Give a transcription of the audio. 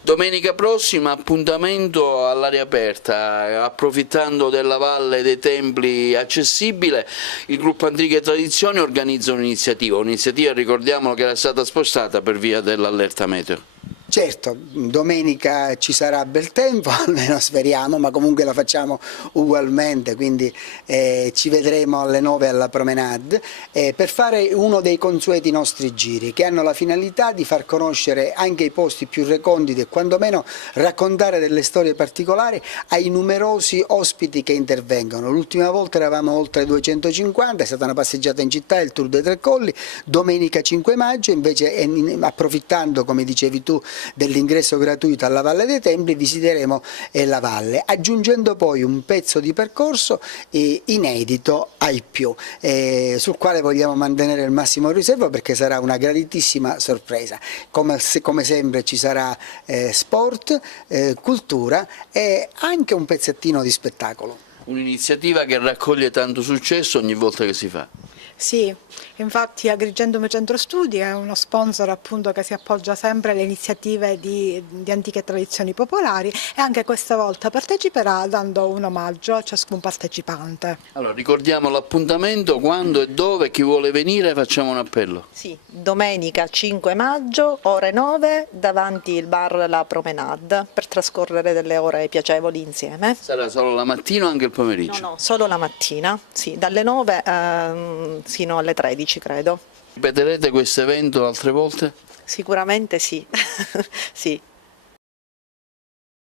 Domenica prossima appuntamento all'aria aperta, approfittando della Valle dei Templi accessibile, il gruppo Antiche e Tradizioni organizza un'iniziativa, ricordiamolo, che era stata spostata per via dell'allerta meteo. Certo, domenica ci sarà bel tempo, almeno speriamo, ma comunque la facciamo ugualmente, quindi ci vedremo alle 9 alla Promenade per fare uno dei consueti nostri giri che hanno la finalità di far conoscere anche i posti più reconditi e quantomeno raccontare delle storie particolari ai numerosi ospiti che intervengono. L'ultima volta eravamo oltre 250, è stata una passeggiata in città, il Tour dei Tre Colli, domenica 5 maggio invece approfittando, come dicevi tu, dell'ingresso gratuito alla Valle dei Templi, visiteremo la valle, aggiungendo poi un pezzo di percorso inedito ai più, sul quale vogliamo mantenere il massimo riservo perché sarà una graditissima sorpresa. Come sempre ci sarà sport, cultura e anche un pezzettino di spettacolo. Un'iniziativa che raccoglie tanto successo ogni volta che si fa. Sì, infatti Agrigento Centro Studi è uno sponsor appunto che si appoggia sempre alle iniziative di antiche tradizioni popolari e anche questa volta parteciperà dando un omaggio a ciascun partecipante. Allora, ricordiamo l'appuntamento, quando e dove, chi vuole venire, facciamo un appello. Sì, domenica 5 maggio, ore 9, davanti il bar La Promenade, per trascorrere delle ore piacevoli insieme. Sarà solo la mattina o anche il pomeriggio? No, solo la mattina, sì, dalle 9 fino alle 13 credo. Ripeterete questo evento altre volte? Sicuramente sì, sì.